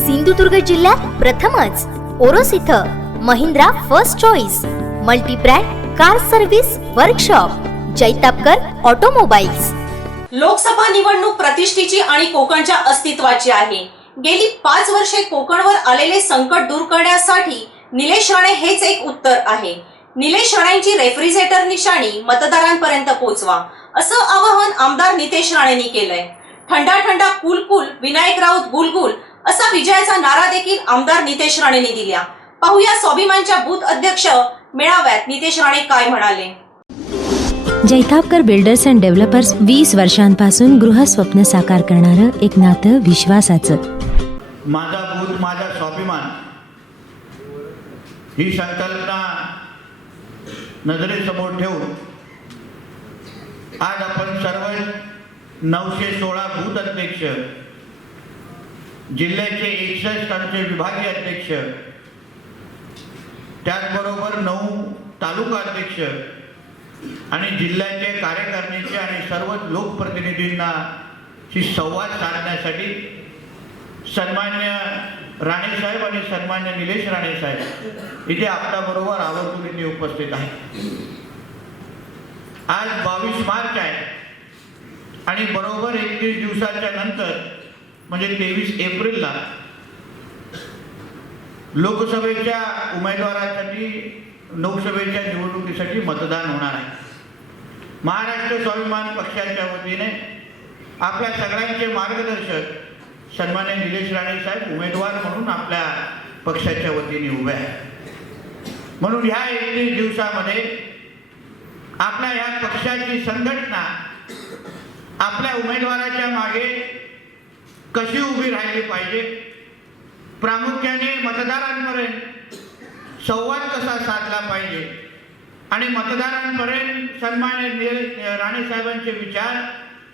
सिंधुदुर्ग जिल्ह्यात प्रथमच ओरोस इथं Mahindra first choice multibrand car service workshop Jaitapkar automobiles. Lok Sabha निवडणूक प्रतिष्ठेची आणि कोकणच्या अस्तित्वाची आहे. गेली पाच वर्षे कोकणवर आलेले संकट दूर करण्यासाठी निलेश राणे हेच एक उत्तर आहे. निलेश राणेंची रेफ्रिजरेटर निशाणी मतदारांपर्यंत पोहोचवा असं आवाहन आमदार नितेश राणेंनी केलंय. थंडा थंडा कुल कुल विनायक राऊत गुलगुल असा विजयाचा नारा देखील आमदार नितेश राणेंनी दिला. पाहूया स्वाभिमानच्या बूथ अध्यक्ष मेळाव्यात नितेश राणे काय म्हणाले. जैतापकर बिल्डर्स अँड डेव्हलपर्स वीस वर्षांपासून गृहस्वप्न साकार करणारं एक नातं विश्वासाचं. माझा भूत माझा स्वाभिमान ही संकल्पना नजरेसमोर ठेवून आज आपण सर्व नऊशे सोळा बूथ अध्यक्ष जिल्ह्याचे एकसष्ट आमचे विभागीय अध्यक्ष त्याचबरोबर नऊ तालुका अध्यक्ष आणि जिल्ह्याचे कार्यकारिणीचे आणि सर्व लोकप्रतिनिधींना शी संवाद साधण्यासाठी सन्मान्य राणे साहेब आणि सन्मान्य निलेश राणे साहेब इथे आपल्याबरोबर आवर्जून उपस्थित आहे आज बावीस मार्च आहे आणि बरोबर एकवीस दिवसाच्या नंतर म्हणजे तेवीस एप्रिलला. लोकसभेच्या उमेदवारासाठी लोकसभेच्या निवडणुकीसाठी मतदान होणार आहे. महाराष्ट्र स्वाभिमान पक्षाच्या वतीने आपल्या सगळ्यांचे मार्गदर्शक सन्मान्य निलेश राणे साहेब उमेदवार म्हणून आपल्या पक्षाच्या वतीने उभे आहेत. म्हणून ह्या एकवीस दिवसामध्ये आपल्या ह्या पक्षाची संघटना आपल्या उमेदवाराच्या मागे कशी उभी राहिली पाहिजे? प्रामुख्याने मतदारांपर्यंत संवाद कसा साधला पाहिजे? आणि मतदारांपर्यंत सन्मान्य निलेश राणे साहेबांचे विचार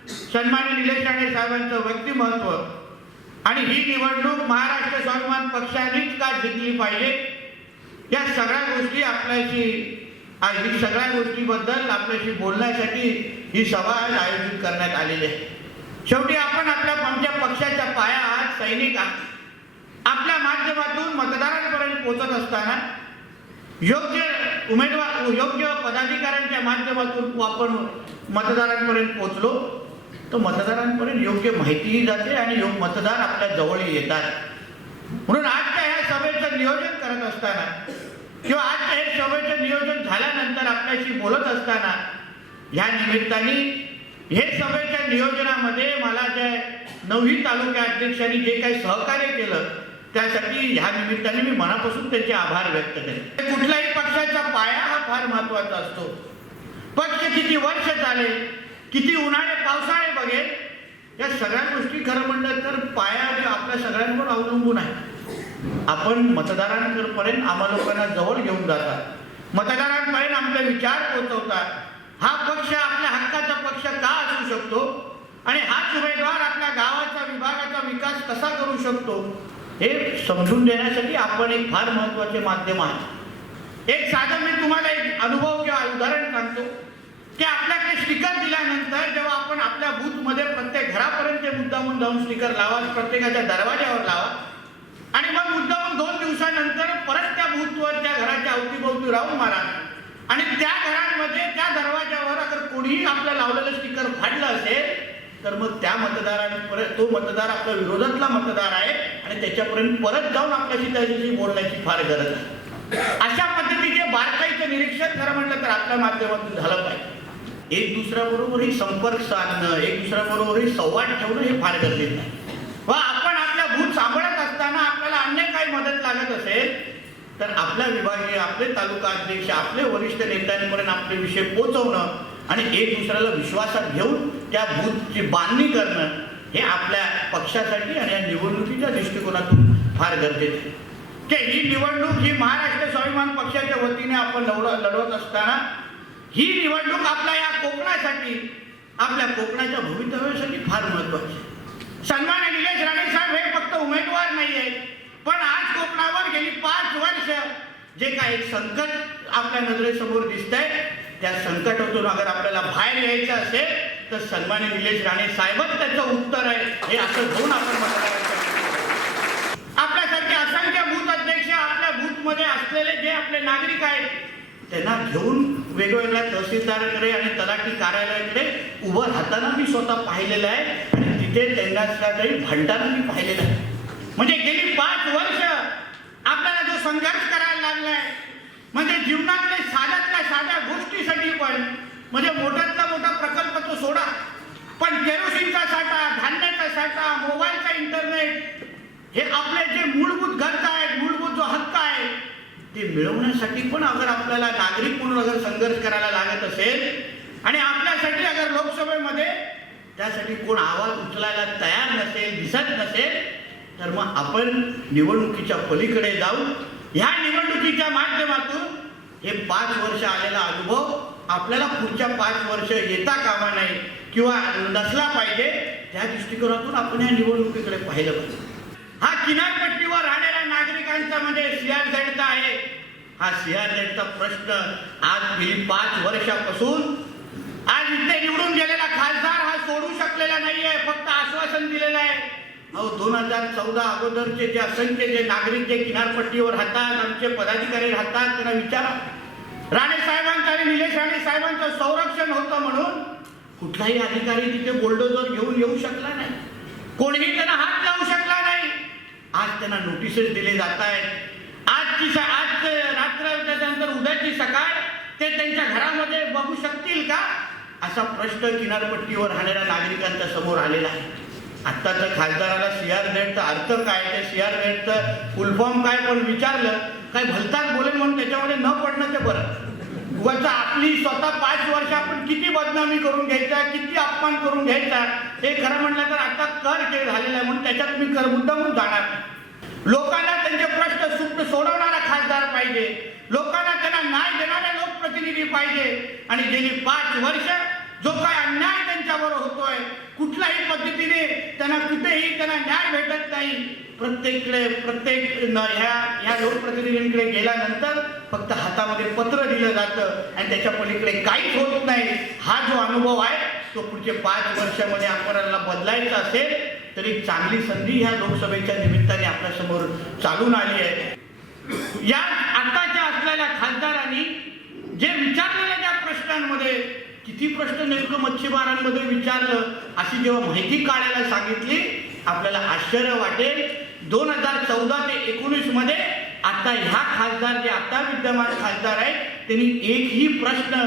सन्मान्य निलेश राणे साहेबांचं व्यक्तिमत्व आणि ही निवडणूक महाराष्ट्र स्वाभिमान पक्षानेच का जिंकली पाहिजे? या सगळ्या गोष्टी आपल्याशी ही सगळ्या गोष्टीबद्दल आपल्याशी बोलण्यासाठी ही सभा आज आयोजित करण्यात आलेली आहे. शेवटी आपण आपल्या आमच्या पक्षाच्या पाया आहात सैनिक आहात? आपल्या माध्यमातून मतदारांपर्यंत पोहोचत असताना योग्य उमेदवार योग्य पदाधिकाऱ्यांच्या माध्यमातून आपण मतदारांपर्यंत पोहोचलो तर मतदारांपर्यंत योग्य माहितीही जाते आणि योग मतदार आपल्या जवळ येतात. म्हणून आजच्या ह्या सभेचं नियोजन करत असताना किंवा आजच्या हे सभेचं नियोजन झाल्यानंतर आपल्याशी बोलत असताना ह्या निमित्ताने हे सभेच्या नियोजनामध्ये मला जे नवही तालुका अध्यक्षांनी जे काही सहकार्य केलं त्यासाठी ह्या निमित्ताने मी मनापासून त्यांचे आभार व्यक्त केले कुठल्याही पक्षाचा पाया हा फार महत्त्वाचा असतो. पक्ष किती वर्ष चालेल किती उन्हाळे पावसाळे बघेल या सगळ्या गोष्टी खरं म्हणलं तर पाया जे आपल्या सगळ्यांवर अवलंबून आहे. आपण मतदारांपर्यंत आम्हा लोकांना जवळ घेऊन जातात. मतदारांपर्यंत आपले विचार पोहोचवतात. हा पक्ष आपल्या हक्काचा पक्ष का असू शकतो? आणि हाच उमेदवार आपल्या गावाचा विभागाचा विकास कसा करू शकतो? हे समजून देण्यासाठी आपण एक फार महत्त्वाचे माध्यम आहे. एक साधं मी तुम्हाला एक अनुभव किंवा उदाहरण सांगतो. की आपल्याकडे स्टिकर दिल्यानंतर जेव्हा आपण आपल्या बूथमध्ये प्रत्येक घरापर्यंत ते मुद्दामून जाऊन स्टिकर लावा प्रत्येकाच्या दरवाज्यावर लावा. आणि मग मुद्दामून दोन दिवसानंतर परत त्या बूथवर त्या घराच्या अवतीभोवती राहून मारा. आणि त्या घरांमध्ये त्या दरवाज्यावर अगर कोणीही आपलं लावलेलं स्टिकर फाडलं असेल तर मग त्या मतदारांपर्यंत तो मतदार आपल्या विरोधातला मतदार आहे आणि त्याच्यापर्यंत परत जाऊन आपल्याशी त्याच्याशी बोलण्याची फार गरज आहे. अशा पद्धतीचे बारकाईचं निरीक्षण खरं म्हटलं तर आपल्या माध्यमातून झालं पाहिजे. एक दुसऱ्याबरोबरही संपर्क साधणं एक दुसऱ्याबरोबरही संवाद ठेवणं हे फार गरजेचं आहे. व आपण आपल्या भूत सांभाळत असताना आपल्याला अन्य काही मदत लागत असेल तर आपल्या विभागीय आपले तालुका अध्यक्ष आपले वरिष्ठ नेत्यांपर्यंत आपले विषय पोचवणं आणि एक दुसऱ्याला विश्वासात घेऊन त्या बूथची बांधणी करणं हे आपल्या पक्षासाठी आणि या निवडणुकीच्या दृष्टिकोनातून फार गरजेचं आहे. की ही निवडणूक ही महाराष्ट्र स्वाभिमान पक्षाच्या वतीने आपण लढ लढवत असताना ही निवडणूक आपल्या या कोकणासाठी आपल्या कोकणाच्या भवितव्यासाठी फार महत्वाची सन्मान निलेश राणे साहेब हे फक्त उमेदवार नाही आहेत पण आज कोकणावर गेली पाच वर्ष जे काही संकट आपल्या नजरेसमोर दिसत आहे त्या संकटातून अगर आपल्याला बाहेर यायचं असेल तर सन्मान्य निलेश राणे साहेबच त्याचं उत्तर आहे. हे असं घेऊन आपण आपल्यासारखे असंख्य बूथ अध्यक्ष आपल्या बूथमध्ये असलेले जे आपले नागरिक आहेत त्यांना घेऊन वेगवेगळ्या तहसीलदारांकडे आणि तलाठी कार्यालयाकडे उभं राहताना मी स्वतः पाहिलेलं आहे. आणि तिथे त्यांना काही मी पाहिलेलं आहे. म्हणजे गेली पाच वर्ष आपल्याला जो संघर्ष करायला लागलाय म्हणजे जीवनातल्या साध्यातल्या साध्या गोष्टीसाठी पण म्हणजे मोठ्यातला मोठा प्रकल्प तो सोडा. पण केरोसिनचा साठा धान्याचा साठा मोबाईलचा इंटरनेट हे आपले जे मूलभूत गरजा आहेत मूलभूत जो हक्क आहे ते मिळवण्यासाठी पण अगर आपल्याला नागरिक म्हणून अगर संघर्ष करायला लागत असेल आणि आपल्यासाठी अगर लोकसभेमध्ये त्यासाठी कोण आवाज उचलायला तयार नसेल दिसत नसेल तर मग आपण निवडणुकीच्या पलीकडे जाऊ. ह्या निवडणुकीच्या माध्यमातून हे पाच वर्ष आलेला अनुभव आपल्याला पुढच्या पाच वर्ष येता कामा नाही किंवा नसला पाहिजे त्या दृष्टिकोनातून आपण या निवडणुकीकडे पाहिलं पाहिजे. हा किनारपट्टीवर राहणाऱ्या नागरिकांचा म्हणजे सीआरझेडचा आहे. हा सीआरझेडचा प्रश्न आज गेली पाच वर्षापासून आज इथे निवडून गेलेला खासदार हा सोडू शकलेला नाहीये फक्त आश्वासन दिलेलं आहे. अहो दोन हजार चौदा अगोदरचे जे असंख्य जे नागरिक जे किनारपट्टीवर राहतात आमचे पदाधिकारी राहतात त्यांना विचारा. राणे साहेबांचं आणि निलेश राणे साहेबांचं संरक्षण होतं म्हणून कुठलाही अधिकारी तिथे बुलडोजर घेऊन येऊ शकला नाही. कोणीही त्यांना हात लावू शकला नाही. आज त्यांना नोटिसेस दिले जात आहेत आजची स- आज रात्र त्याच्यानंतर उद्याची सकाळ ते त्यांच्या घरामध्ये बघू शकतील का? असा प्रश्न किनारपट्टीवर राहणाऱ्या नागरिकांच्या समोर आलेला आहे. आत्ताच्या खासदाराला सीआर झेडचा अर्थ काय त्या सीआर झेडचं फुलफॉर्म काय पण विचारलं काय भलताच बोलेल म्हणून त्याच्यामध्ये न पडणं ते बरं. उगाच आपली स्वतः पाच वर्ष आपण किती बदनामी करून घ्यायचा किती अपमान करून घ्यायचा हे खरं म्हटलं तर आता कर जे झालेला आहे म्हणून त्याच्यात मी कर मुद्दामून जाणार नाही. लोकांना त्यांचे प्रश्न सुप्त सोडवणारा खासदार पाहिजे. लोकांना त्यांना न्याय देणारे लोकप्रतिनिधी पाहिजे. आणि गेली पाच वर्ष जो काय अन्याय त्यांच्यावर होतोय कुठलाही पद्धतीने त्यांना कुठेही त्यांना न्याय भेटत नाही. प्रत्येक प्रत्येक ह्या ह्या लोकप्रतिनिधींकडे गेल्यानंतर फक्त हातामध्ये पत्र दिलं जातं आणि त्याच्या पलीकडे काहीच होत नाही. हा जो अनुभव आहे तो पुढचे पाच वर्षामध्ये आपल्याला बदलायचा असेल तर एक चांगली संधी ह्या लोकसभेच्या निमित्ताने आपल्यासमोर चालून आली आहे. या आताच्या असलेल्या खासदारांनी जे विचारलेल्या त्या प्रश्नांमध्ये किती प्रश्न नेमकं मच्छीमारांमध्ये विचारलं अशी जेव्हा माहिती काढायला सांगितली आपल्याला आश्चर्य वाटेल. दोन हजार चौदा ते एकोणीसमध्ये आता ह्या खासदार जे आता विद्यमान खासदार आहेत त्यांनी एकही प्रश्न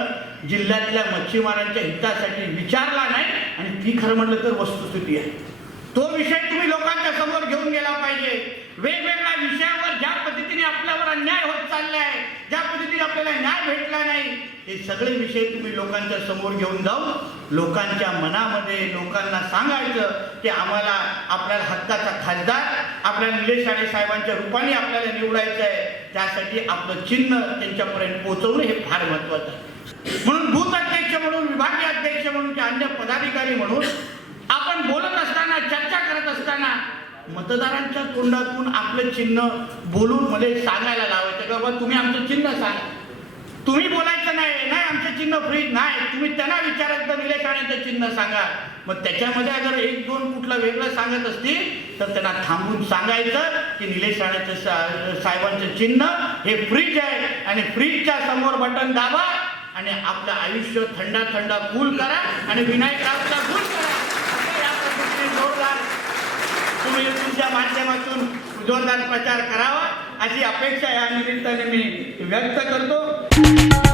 जिल्ह्यातल्या मच्छीमारांच्या हितासाठी विचारला नाही. आणि ती खरं म्हटलं तर वस्तुस्थिती आहे. तो विषय तुम्ही लोकांच्या समोर घेऊन गेला पाहिजे वेगवेगळ्या विषयावर ज्या पद्धतीने आपल्यावर अन्याय होत चाललाय ज्या पद्धतीने आपल्याला न्याय भेटला नाही हे सगळे विषय तुम्ही लोकांच्या समोर घेऊन जाऊन लोकांच्या मनामध्ये लोकांना सांगायचं की आम्हाला आपल्याला हक्काचा खासदार आपल्या निलेश राणे साहेबांच्या रूपाने आपल्याला निवडायचं आहे. त्यासाठी आपलं चिन्ह त्यांच्यापर्यंत पोहोचवणं हे फार महत्वाचं आहे. म्हणून भूत अध्यक्ष म्हणून विभागीय अध्यक्ष म्हणून किंवा अन्य पदाधिकारी म्हणून आपण बोलत असताना चर्चा करत असताना मतदारांच्या तोंडातून आपलं चिन्ह बोलून मध्ये सांगायला लावायचं. की बाबा तुम्ही आमचं चिन्ह सांगा. तुम्ही बोलायचं नाही नाही आमचं चिन्ह फ्रीज नाही. तुम्ही त्यांना विचारायचं निलेश राणेचं चिन्ह सांगा. मग त्याच्यामध्ये अगर एक दोन कुठलं वेगळं सांगत असतील तर त्यांना थांबून सांगायचं की निलेश राणेचं सा- साहेबांचं चिन्ह हे फ्रीज आहे. आणि फ्रीजच्या समोर बटन दाबा आणि आपलं आयुष्य थंडा थंडा कूल करा आणि विनायक रावचा गुल करा. या पद्धतीने जोरदार तुम्ही तुमच्या माध्यमातून जोरदार प्रचार करावा. अशी अपेक्षा या निमित्ताने मी व्यक्त करतो. Thank you.